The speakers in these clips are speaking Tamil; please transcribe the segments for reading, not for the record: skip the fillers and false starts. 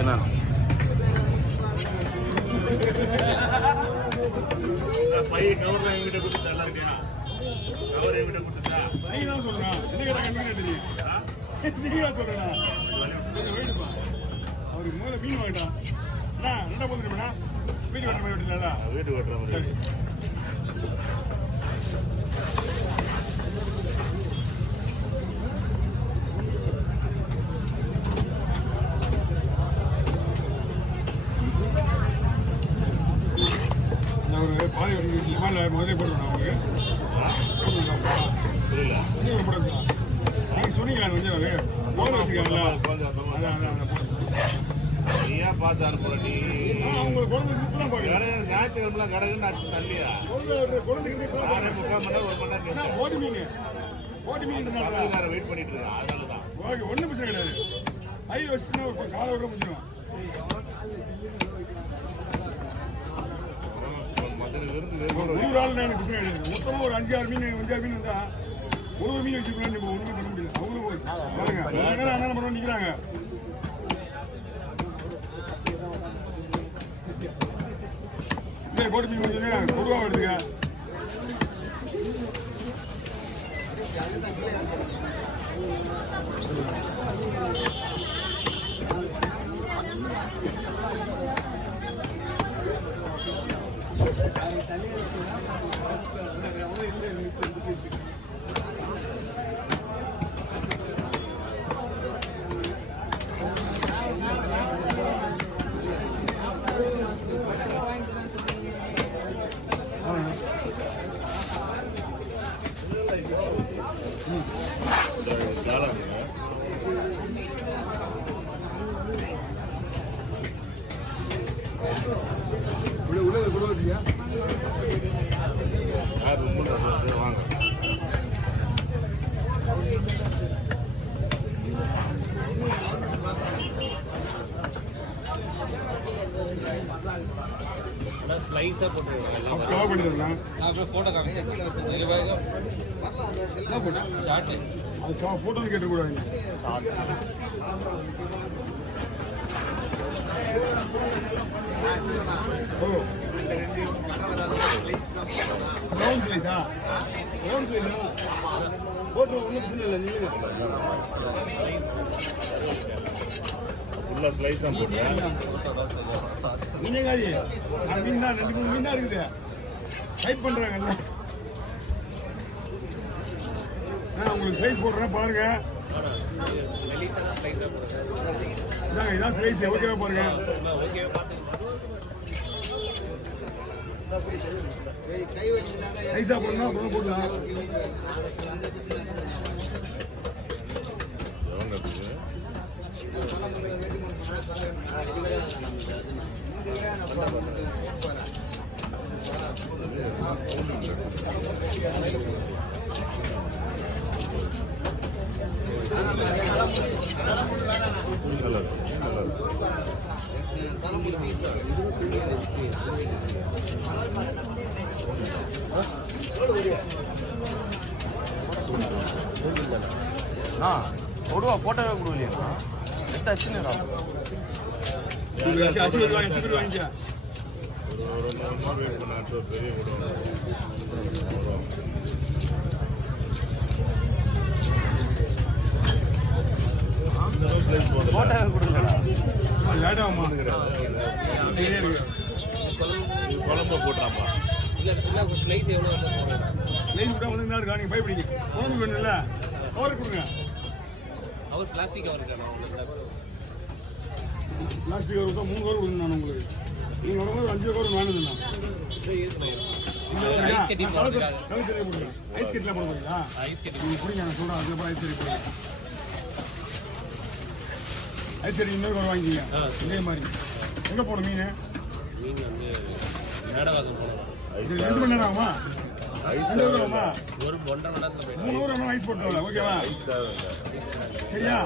என்ன பையன் கவர் என்கிட்ட கொடுத்து நல்லா இருக்கியா? கவர் என்கிட்ட கொடுத்துட்டா பை தான் சொல்றேன். என்ன தெரியும் நீங்க சொல்றேன். வேணுப்பா அவருக்கு முதல்ல மீன் வாங்கிட்டான். என்ன போதுருப்பா வீட்டு கட்டுற மாதிரி விட்டுல வீட்டு கட்டுற மாதிரி. ஒரு பாதி முதலே போடுவேன் அவங்களுக்கு புரியல போடுறா நீங்கள் சொன்னீங்களா கொஞ்சம் போன வச்சுக்காங்களா? நீயா பார்த்து அனுப்புற நீ அவங்களுக்கு குழந்தை ஞாயிற்றுக்கிழமை கடைக்குன்னு அடிச்சு தள்ளியா குழந்தைக்கு 3/4 மணி நேரம் 1 மணி நேரம் ஓடி மீன் வெயிட் பண்ணிட்டு இருக்கேன். அதனால தான் ஓகே ஒன்றும் பிரச்சனை கிடையாது. ஐ வச்சுன்னா ஒரு காலை விட முடியும். ஒரு ஆள் எனக்கு பிரச்சனை கிடையாது. மொத்தமாக ஒரு 5-6 மீன் இருந்தா ஒரு மீன் வச்சுக்கலாம். நம்ம ஒன்றுமே பண்ண முடியல. அவங்களும் பாருங்க நேரம் என்ன பண்ண நிற்கிறாங்க. போட்டு மீன் கொஞ்சம் பொதுவாக எடுத்துக்க. ஸ்லைஸா போட்டு போட்டோ போட்டோ கேட்டக்கூடாது. ரவுண்ட் ஸ்லைஸா போட்டு ஒன்றும் பிரச்சனை இல்லை. நீங்கள் ஃபுல்லாக ஸ்லைஸாக போட்டேன். மீனே காடி மீன் தான் 2-3 மீன் தான் இருக்குது. டைப் பண்ணுறாங்கல்ல. உங்களுக்கு ஸ்லைஸ் போடுறேன் பாருங்க. இதான் ஸ்லைஸ் ஓகேவா பாருங்க. ஐஸா போடணும் அப்புறம் போடலாம். கொடுவா போட்டோவே கொடுக்கலையா? எடுத்தாச்சுன்னு போட்டோவே கொடுக்கலடா. லேட்டாகுமா குழம்பு போட்டாமா ஸ்லைஸ் எவ்வளோ ஸ்லைஸ் விட்டா வந்து நீங்கள் பயப்பிடிங்க. குழம்பு வேணும்ல கவர் கொடுங்க. அவர் பிளாஸ்டிக் கவர் பிளாஸ்டிக் கவர் தான் 3 கவர் கொடுங்க. நான் உங்களுக்கு நீங்கள் வரும்போது 5 கவர் வேணும்ண்ணா. ஐஸ் கட்டிலாம் போட போறீங்களா? நீங்கள் பிடிங்க நான் சொல்கிறேன். அதுக்கப்புறம் ஐஸ் கட்டி போடுங்க. ஐஸ் கட்டி இன்னொரு கவர் வாங்கிக்கிங்க. இதே மாதிரி எங்கே போகணும் மீன்? மீன் வந்து மேடவாக்கம் போகணும். 2 மணி நேரம் ஆகுமா? ஒரு 1.5 மணி நேரத்தில் 3 ஹவர் ஐஸ் போட்டு ஓகேவா? சரியா?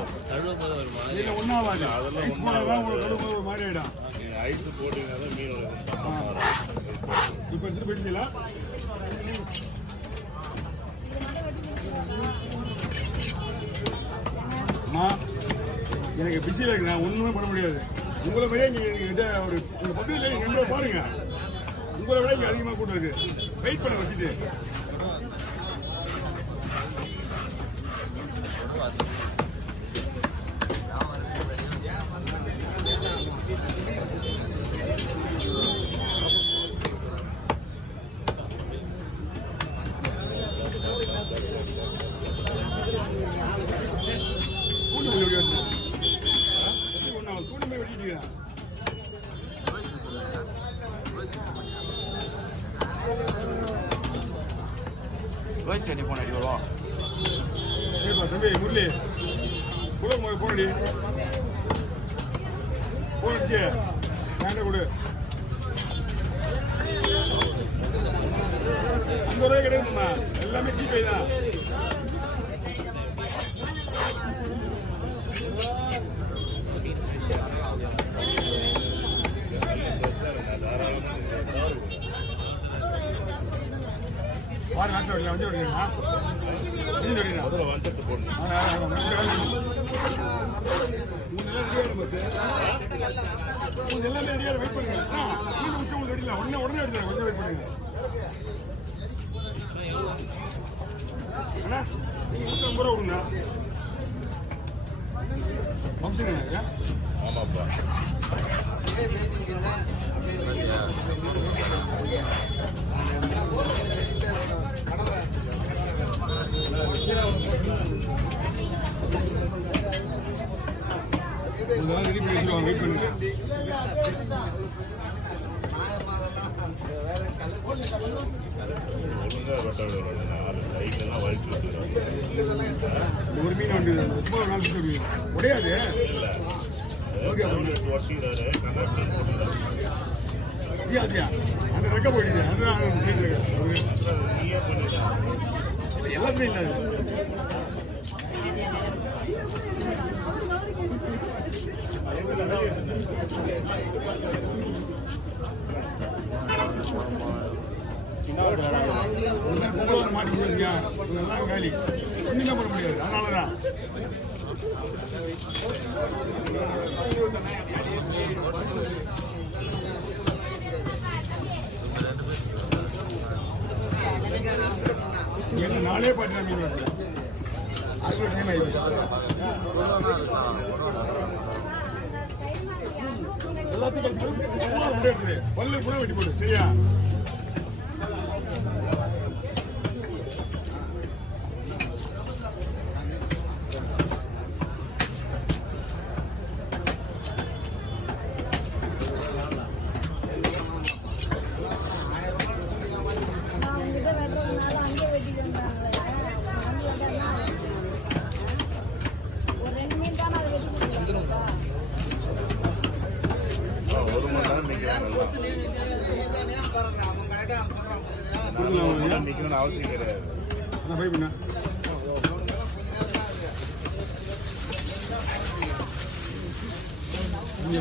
இல்லை ஒன்றும் ஆகாது. ஐஸ் போடாதான் உங்களுக்கு கழுவும்போது ஒரு மாதிரி ஆகிடும். ஐஸ் போட்டீங்கன்னா தான் மீன் இப்போ எடுத்துகிட்டு போயிட்டீங்களா? அம்மா எனக்கு பிஸியில் இருக்கு, நான் ஒன்றுமே பண்ண முடியாது. உங்களை மாதிரியே நீங்கள் ஒரு உங்கள் பக்கத்தில் நீங்கள் 2 பாருங்க. உங்களை விட இங்கே அதிகமாக கூட்டம் இருக்கு. வெயிட் பண்ண வச்சுட்டு கூண்டு போய் வெட்டி வந்து கூண்டு போய் வெட்டிட்டு ரோஹித் செட்டி போன் அடி வருவோம். சரிப்பா தம்பி முரளி கூட போனடி போனச்சு வேண்ட கொடு. 50 ரூபாய் கிடைக்குமா? எல்லாமே ஜிபே தான். வார நாட்டில் வரல வந்து வரீங்களா? இது வரீங்களா? முதல்ல வந்துட்டு போடணும். எல்லாமே ரெடியாக வெயிட் பண்ணுங்க. மீன் விஷயம் உங்களுக்கு ரெடியில உடனே எடுத்துறேன். கொஞ்சம் வெயிட் பண்ணுங்க அண்ணா. நீங்கள் 150 ரூபா கொடுங்க. ஃபங்க்ஷன் ஆமாப்பா. ரெடி பண்ணி வச்சுருவாங்க. வெயிட் பண்ணுங்க. ஒழுங்கா ரொட்ட விடுவாங்க. 4 லைட்டெல்லாம் வலிச்சு வச்சுருவாங்க. ஒரு மீன் வந்து ரொம்ப நாள் விட்டு உடையாது. ஓகே ஒட்டிடுறாரு கண்ணாடி ஐயா அந்த ரெக்க போயிடுது. அதுதான் நீயே பண்ணிடலாம். எல்லாத்துமே இல்லை. மாட்டி கொடுங்க. இதெல்லாம் காலி ஒன்றுமே பண்ண முடியாது. அதனாலதான் என்ன நாளே பார்த்து மீன் வருது. அதுக்குள்ள டைம் ஆயிடுச்சு. எல்லாத்துக்கும் பல்லு கூட வெட்டி போடு. சரியா? ஒரு மணி நேரம் நிற்கணும்னு அவசியம் கிடையாது. நான் போய் பண்ண நீங்க